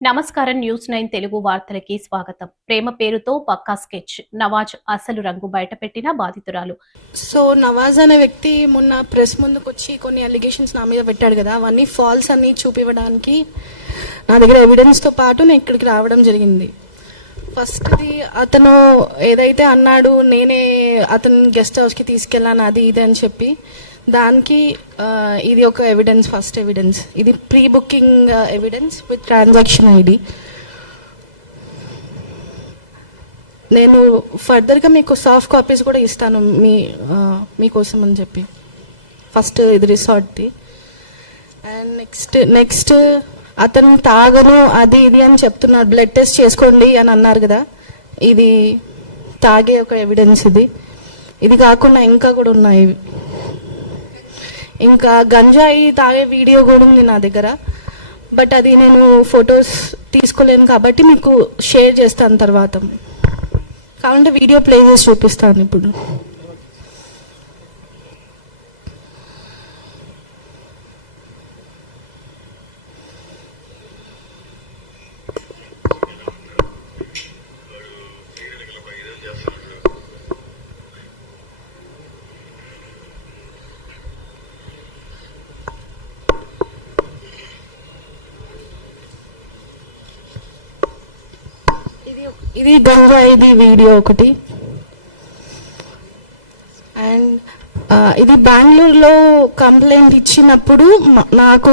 నమస్కారం. న్యూస్ 9 తెలుగు వార్తలకి స్వాగతం. ప్రేమ పేరుతో పక్కా స్కెచ్. నవాజ్ అసలు రంగు బయటపెట్టిన బాధితురాలు. సో నవాజ్ అనే వ్యక్తి మొన్న ప్రెస్ ముందుకు వచ్చి కొన్ని అలిగేషన్స్ నా మీద పెట్టాడు కదా, అవన్నీ ఫాల్స్ అని చూపివ్వడానికి నా దగ్గర ఎవిడెన్స్తో పాటు నేను ఇక్కడికి రావడం జరిగింది. ఫస్ట్ది అతను ఏదైతే అన్నాడు, నేనే అతను గెస్ట్ హౌస్కి తీసుకెళ్ళాను అది ఇది అని చెప్పి, దానికి ఇది ఒక ఎవిడెన్స్, ఫస్ట్ ఎవిడెన్స్. ఇది pre booking evidence with transaction ID. నేను ఫర్దర్గా మీకు సాఫ్ట్ కాపీస్ కూడా ఇస్తాను మీకోసం అని చెప్పి. ఫస్ట్ ఇది రిసార్ట్ది. అండ్ నెక్స్ట్ అతను తాగను అది ఇది అని చెప్తున్నాడు. బ్లడ్ టెస్ట్ చేసుకోండి అని అన్నారు కదా, ఇది తాగే ఒక ఎవిడెన్స్. ఇది కాకుండా ఇంకా కూడా ఉన్నాయి. ఇంకా గంజాయి తాగే వీడియో కూడా ఉంది నా దగ్గర, బట్ అది నేను ఫొటోస్ తీసుకోలేను కాబట్టి మీకు షేర్ చేస్తాను తర్వాత. కావాలంటే వీడియో ప్లే చేసి చూపిస్తాను ఇప్పుడు. ఇది గంజాయిది వీడియో ఒకటి. అండ్ ఇది బెంగళూరులో కంప్లైంట్ ఇచ్చినప్పుడు నాకు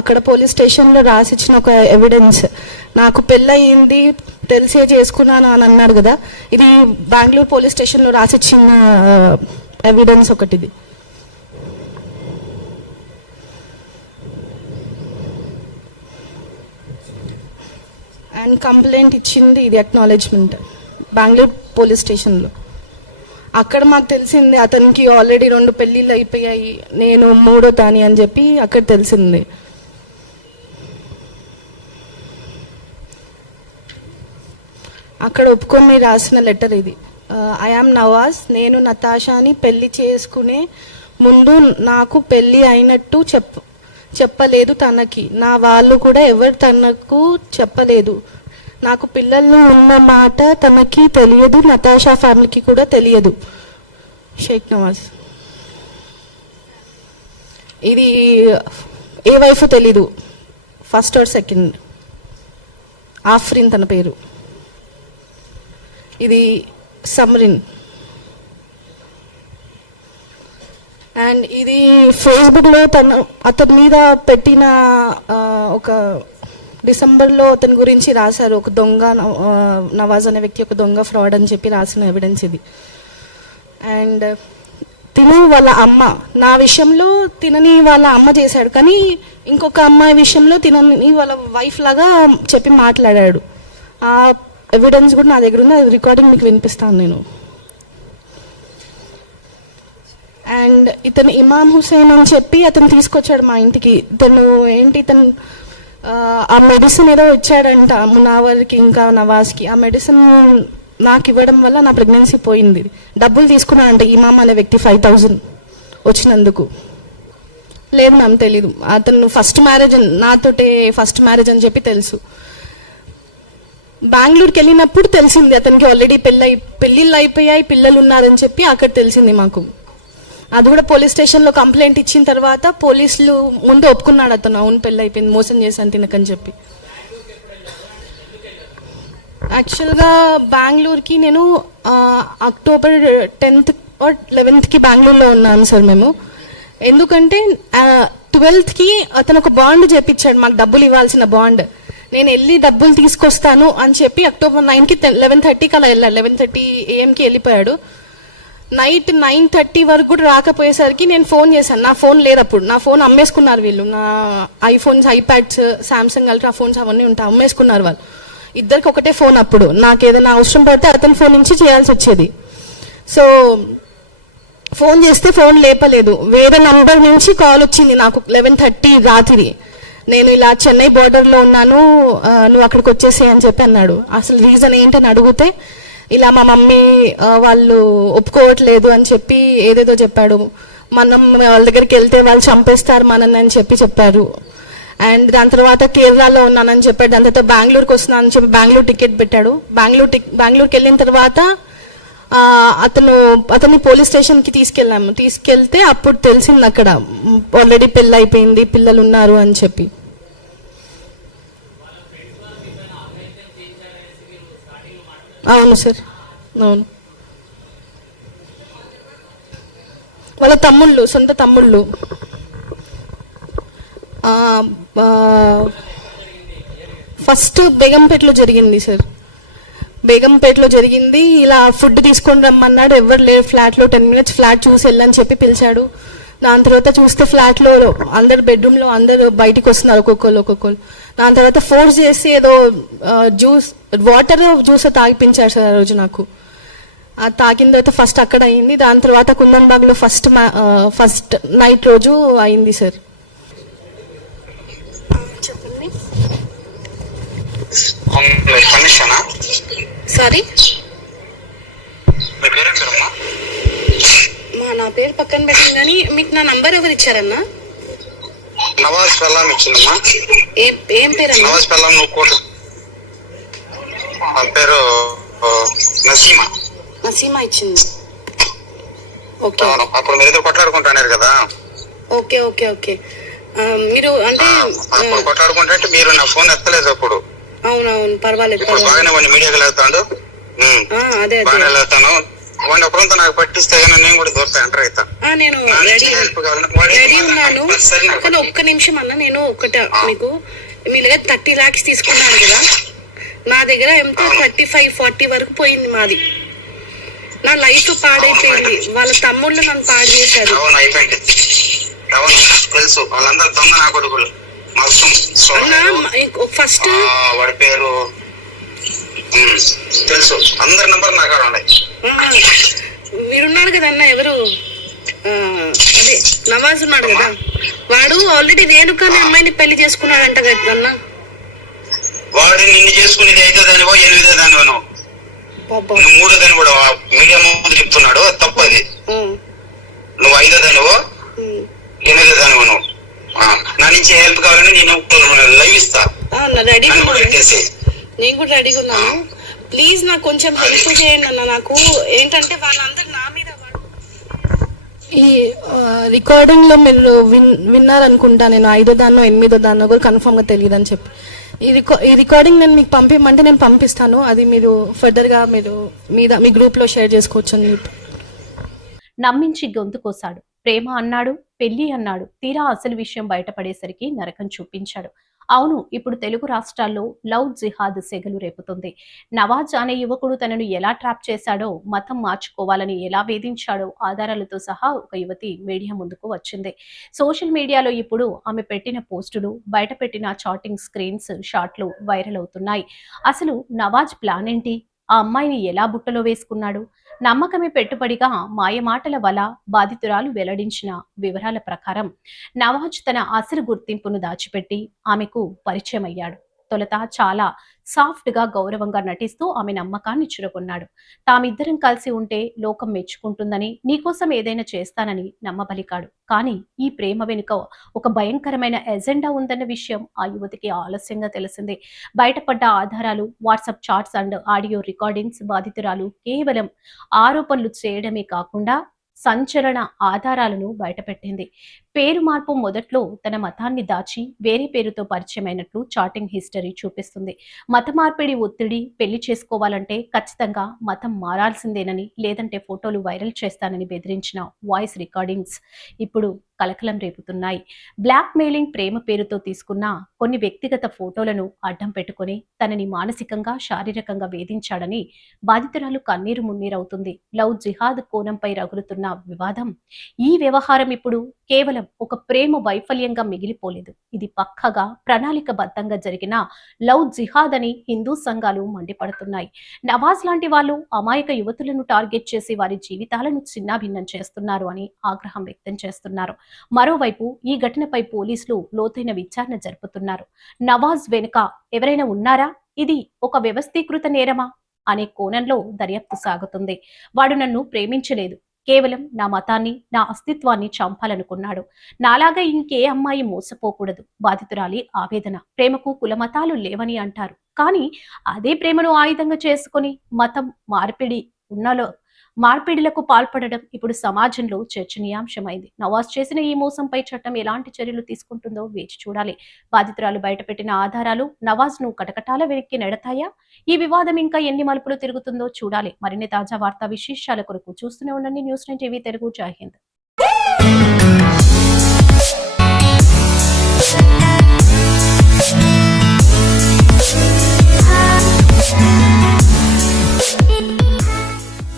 అక్కడ పోలీస్ స్టేషన్లో రాసిచ్చిన ఒక ఎవిడెన్స్. నాకు పెళ్ళయింది తెలిసే చేసుకున్నాను అని అన్నారు కదా, ఇది బెంగళూరు పోలీస్ స్టేషన్లో రాసిచ్చిన ఎవిడెన్స్ ఒకటిది. అండ్ కంప్లైంట్ ఇచ్చింది ఇది అక్నాలెడ్జ్మెంట్ బెంగళూరు పోలీస్ స్టేషన్లో. అక్కడ మాకు తెలిసింది అతనికి ఆల్రెడీ 2 పెళ్ళిళ్ళు అయిపోయాయి, నేను 3వ దాని అని చెప్పి అక్కడ తెలిసింది. అక్కడ ఒప్పుకొని రాసిన లెటర్ ఇది. ఐ యామ్ నవాజ్, నేను నతాషాని పెళ్లి చేసుకునే ముందు నాకు పెళ్ళి అయినట్టు చెప్పలేదు తనకి. నా వాళ్ళు కూడా ఎవరు తనకు చెప్పలేదు. నాకు పిల్లలు ఉన్న మాట తనకి తెలియదు, నతాషా ఫ్యామిలీకి కూడా తెలియదు. షేక్ నవాజ్. ఇది ఏ వైఫ్ తెలీదు, ఫస్ట్ ఆర్ సెకండ్. ఆఫ్రిన్ తన పేరు. ఇది సమ్రిన్. అండ్ ఇది ఫేస్బుక్లో అతని మీద పెట్టిన ఒక డిసెంబర్లో అతని గురించి రాశారు, ఒక దొంగ నవాజ్ అనే వ్యక్తి ఒక దొంగ ఫ్రాడ్ అని చెప్పి రాసిన ఎవిడెన్స్ ఇది. అండ్ తిను వాళ్ళ అమ్మ, నా విషయంలో తినని వాళ్ళ అమ్మ చేశాడు, కానీ ఇంకొక అమ్మాయి విషయంలో తినని వాళ్ళ వైఫ్ లాగా చెప్పి మాట్లాడాడు. ఆ ఎవిడెన్స్ కూడా నా దగ్గర ఉంది, అది రికార్డింగ్ మీకు వినిపిస్తాను నేను. అండ్ ఇతను ఇమామ్ హుసేన్ అని చెప్పి అతను తీసుకొచ్చాడు మా ఇంటికి. ఇతను ఆ మెడిసిన్ ఏదో ఇచ్చాడంట మునావర్కి ఇంకా నవాజ్కి. ఆ మెడిసిన్ నాకు ఇవ్వడం వల్ల నా ప్రెగ్నెన్సీ పోయింది. డబ్బులు తీసుకున్నాడంట ఇమామ్ అనే వ్యక్తి 5000 వచ్చినందుకు. లేదు మ్యామ్, తెలీదు. అతను ఫస్ట్ మ్యారేజ్, నాతోటే ఫస్ట్ మ్యారేజ్ అని చెప్పి తెలుసు. బెంగళూరుకి వెళ్ళినప్పుడు తెలిసింది అతనికి ఆల్రెడీ పెళ్ళిళ్ళు అయిపోయాయి, పిల్లలు ఉన్నారని చెప్పి అక్కడ తెలిసింది మాకు. అది కూడా పోలీస్ స్టేషన్లో కంప్లైంట్ ఇచ్చిన తర్వాత పోలీసులు ముందు ఒప్పుకున్నాడు అతను, అవును పెళ్ళి అయిపోయింది, మోసం చేశాను తినకని చెప్పి. యాక్చువల్గా బెంగళూరుకి నేను అక్టోబర్ 10th or 11th బెంగళూరులో ఉన్నాను సార్ మేము. ఎందుకంటే 12th అతను ఒక బాండ్ చేపించాడు, మాకు డబ్బులు ఇవ్వాల్సిన బాండ్. నేను వెళ్ళి డబ్బులు తీసుకొస్తాను అని చెప్పి అక్టోబర్ 9కి 11:30కి అలా వెళ్ళాడు. 11:30 AM వెళ్ళిపోయాడు. నైట్ 9:30 వరకు కూడా రాకపోయేసరికి నేను ఫోన్ చేశాను. నా ఫోన్ లేదు అప్పుడు, నా ఫోన్ అమ్మేసుకున్నారు వీళ్ళు. నా iPhones, iPads, Samsung ultra phones అవన్నీ ఉంటాయి, అమ్మేసుకున్నారు వాళ్ళు. ఇద్దరికి ఒకటే ఫోన్ అప్పుడు. నాకు ఏదైనా అవసరం పడితే అతని ఫోన్ నుంచి చేయాల్సి వచ్చేది. సో ఫోన్ చేస్తే ఫోన్ లేపలేదు. వేరే నంబర్ నుంచి కాల్ వచ్చింది నాకు 11:30 రాత్రి. నేను ఇలా చెన్నై బోర్డర్లో ఉన్నాను, నువ్వు అక్కడికి వచ్చేసి అని చెప్పి అన్నాడు. అసలు రీజన్ ఏంటని అడిగితే ఇలా మా మమ్మీ వాళ్ళు ఒప్పుకోవట్లేదు అని చెప్పి ఏదేదో చెప్పాడు. మనం వాళ్ళ దగ్గరికి వెళ్తే వాళ్ళు చంపేస్తారు మనల్ని అని చెప్పారు. అండ్ దాని తర్వాత కేరళలో ఉన్నానని చెప్పాడు. దాని తర్వాత బెంగళూరుకి వస్తున్నానని చెప్పి బెంగళూరు టికెట్ పెట్టాడు. బెంగళూరుకి వెళ్ళిన తర్వాత అతన్ని పోలీస్ స్టేషన్కి తీసుకెళ్తే అప్పుడు తెలిసింది అక్కడ ఆల్రెడీ పెళ్ళి అయిపోయింది, పిల్లలు ఉన్నారు అని చెప్పి. అవును సార్, అవును. వాళ్ళ తమ్ముళ్ళు, సొంత తమ్ముళ్ళు. ఫస్ట్ బేగంపేటలో జరిగింది సార్. బేగంపేటలో జరిగింది. ఇలా ఫుడ్ తీసుకొని రమ్మన్నాడు, ఎవరు లేరు ఫ్లాట్లో. 10 minutes ఫ్లాట్ చూసి వెళ్ళని చెప్పి పిలిచాడు. దాని తర్వాత చూస్తే ఫ్లాట్లో అందరు బెడ్రూమ్లో అందరు బయటికి వస్తున్నారు, ఒక్కొక్కరు. దాని తర్వాత ఫోర్స్ చేసి ఏదో వాటర్ జ్యూస్ తాగిపించారు సార్ ఆ రోజు నాకు. అది తాగిన తర్వాత ఫస్ట్ అక్కడ అయింది. దాని తర్వాత కుందన్బాగ్లో ఫస్ట్ నైట్ రోజు అయింది సార్. చెప్పండి. సారీ, నా పేరు పక్కన పెట్టింది కానీ మీకు నా నంబర్ ఎవరు ఇచ్చారన్నా? నవాజ్ పెళ్ళాం ఇచ్చిందమ్మా. ఏం పేరు? నవాజ్ పెళ్ళాం పేరు నసీమా. నసీమా ఇచ్చింది. ఓకే, అప్పుడు మీరు ఇద్దరు కొట్లాడుకుంటున్నారు కదా. Okay okay okay. మీరు అంటే కొట్లాడుకుంటే మీరు నా ఫోన్ ఎత్తలేదు అప్పుడు. అవునవును, పర్వాలేదు. బాగానే వాడిని మీడియాకి వెళ్తాడు, అదే బాగానే వెళ్తాను. వాడిని అప్పుడంతా నాకు పట్టిస్తే నేను కూడా దొరుకుతా ఎంటర్ అవుతా. నేను రెడీ ఉన్నాను. కానీ ఒక్క నిమిషం అన్న, నేను మీకు మీ దగ్గర 30 lakhs తీసుకున్నారు కదా, నా దగ్గర ఎంత 35-40 వరకు పోయింది మాది. నా లైఫ్ పాడైపోయింది. వాళ్ళ తమ్ముళ్ళు నన్ను పాడు చేశారు. తెలుసు, వాళ్ళందరూ దొంగ నా కొడుకులు. ఫస్ట్ వాడి పేరు తెలుసు, అందరి నంబర్ నాకు ఉన్నాయి. మీరున్నారు కదా అన్న, ఎవరు అదే నవాజ్ ఉన్నాడు కదా, వాడు ఆల్రెడీ రేణుకాని అమ్మాయిని పెళ్లి చేసుకున్నాడంట కదా అన్న. వాడు నిన్ను చేసుకునేది 5వ దానివో 8వ దానివో, నువ్వు 3వ దాని కూడా మీడియా ముందు చెప్తున్నాడు. తప్పది. నువ్వు 5వ దానివో 8వ దానివో. నువ్వు నా నుంచి హెల్ప్ కావాలని నేను లైవ్ ఇస్తా. నేను కూడా రెడీగా ఉన్నాను. ప్లీజ్ నాకు కొంచెం హెల్ప్ చేయండి అన్న. నాకు ఏంటంటే వాళ్ళందరూ నా మీద ఈ రికార్డింగ్ లో మీరు విన్నారనుకుంటా. నేను 5వ దాన్నో 8వ దాన్నో కూడా కన్ఫర్మ్ గా తెలియదు అని చెప్పి ఈ రికార్డింగ్ నేను మీకు పంపించమంటే నేను పంపిస్తాను. అది మీరు ఫర్దర్ గా మీరు మీ గ్రూప్ లో షేర్ చేసుకోవచ్చు అని చెప్పి. నమ్మించి గొంతు కోసాడు. ప్రేమ అన్నాడు, పెళ్లి అన్నాడు. తీరా అసలు విషయం బయటపడేసరికి నరకం చూపించాడు. అవును, ఇప్పుడు తెలుగు రాష్ట్రాల్లో లవ్ జిహాద్ సెగలు రేపుతుంది. నవాజ్ అనే యువకుడు తనను ఎలా ట్రాప్ చేశాడో, మతం మార్చుకోవాలని ఎలా వేధించాడో ఆధారాలతో సహా ఒక యువతి మీడియా ముందుకు వచ్చింది. సోషల్ మీడియాలో ఇప్పుడు ఆమె పెట్టిన పోస్టులు, బయట పెట్టిన చాటింగ్ స్క్రీన్స్, షాట్లు వైరల్ అవుతున్నాయి. అసలు నవాజ్ ప్లాన్ ఏంటి? ఆ అమ్మాయిని ఎలా బుట్టలో వేసుకున్నాడు? నమ్మకమే పెట్టుబడిగా మాయమాటల వల్ల బాధితురాలు వెల్లడించిన వివరాల ప్రకారం నవాజ్ తన అసలు గుర్తింపును దాచిపెట్టి ఆమెకు పరిచయం అయ్యాడు. తొలుత చాలా సాఫ్ట్ గా గౌరవంగా నటిస్తూ ఆమె నమ్మకాన్ని చురగొన్నాడు. తామిద్దరం కలిసి ఉంటే లోకం మెచ్చుకుంటుందని, నీకోసం ఏదైనా చేస్తానని నమ్మబలికాడు. కానీ ఈ ప్రేమ వెనుక ఒక భయంకరమైన ఎజెండా ఉందన్న విషయం ఆ యువతికి ఆలస్యంగా తెలిసింది. బయటపడ్డ ఆధారాలు, WhatsApp chats and audio recordings బాధితురాలు కేవలం ఆరోపణలు చేయడమే కాకుండా సంచలన ఆధారాలను బయటపెట్టింది. పేరు మార్పు మొదట్లో తన మతాన్ని దాచి వేరే పేరుతో పరిచయమైనట్లు చాటింగ్ హిస్టరీ చూపిస్తుంది. మత మార్పిడి ఒత్తిడి, పెళ్లి చేసుకోవాలంటే ఖచ్చితంగా మతం మారాల్సిందేనని, లేదంటే ఫోటోలు వైరల్ చేస్తానని బెదిరించిన వాయిస్ రికార్డింగ్స్ ఇప్పుడు కలకలం రేపుతున్నాయి. బ్లాక్ మెయిలింగ్ ప్రేమ పేరుతో తీసుకున్న కొన్ని వ్యక్తిగత ఫోటోలను అడ్డం పెట్టుకుని తనని మానసికంగా, శారీరకంగా వేధించాడని బాధితురాలు కన్నీరు మున్నీరవుతుంది. లవ్ జిహాద్ కోణంపై రగులుతున్న వివాదం, ఈ వ్యవహారం ఇప్పుడు కేవలం ఒక ప్రేమ వైఫల్యంగా మిగిలిపోలేదు. ఇది పక్కగా ప్రణాళికబద్ధంగా జరిగిన లవ్ జిహాద్ అని హిందూ సంఘాలు మండిపడుతున్నాయి. నవాజ్ లాంటి వాళ్ళు అమాయక యువతులను టార్గెట్ చేసి వారి జీవితాలను చిన్నాభిన్నం చేస్తున్నారు అని ఆగ్రహం వ్యక్తం చేస్తున్నారు. మరోవైపు ఈ ఘటనపై పోలీసులు లోతైన విచారణ జరుపుతున్నారు. నవాజ్ వెనుక ఎవరైనా ఉన్నారా? ఇది ఒక వ్యవస్థీకృత నేరమా అనే కోణంలో దర్యాప్తు సాగుతుంది. వాడు నన్ను ప్రేమించలేదు, కేవలం నా మతాన్ని, నా అస్తిత్వాన్ని చంపాలనుకున్నాడు. నాలాగా ఇంకే అమ్మాయి మోసపోకూడదు. బాధితురాలి ఆవేదన. ప్రేమకు కులమతాలు లేవని అంటారు, కానీ అదే ప్రేమను ఆయుధంగా చేసుకుని మతం మార్పిడిలకు పాల్పడడం ఇప్పుడు సమాజంలో చర్చనీయాంశమైంది. నవాజ్ చేసిన ఈ మోసంపై చట్టం ఎలాంటి చర్యలు తీసుకుంటుందో వేచి చూడాలి. బాధితురాలు బయటపెట్టిన ఆధారాలు నవాజ్ ను కటకటాల వెనక్కి నెడతాయా? ఈ వివాదం ఇంకా ఎన్ని మలుపులు తిరుగుతుందో చూడాలి. మరిన్ని తాజా వార్తా విశేషాల కొరకు చూస్తూనే ఉండండి న్యూస్ 9 టీవీ తెలుగు. జై హింద్.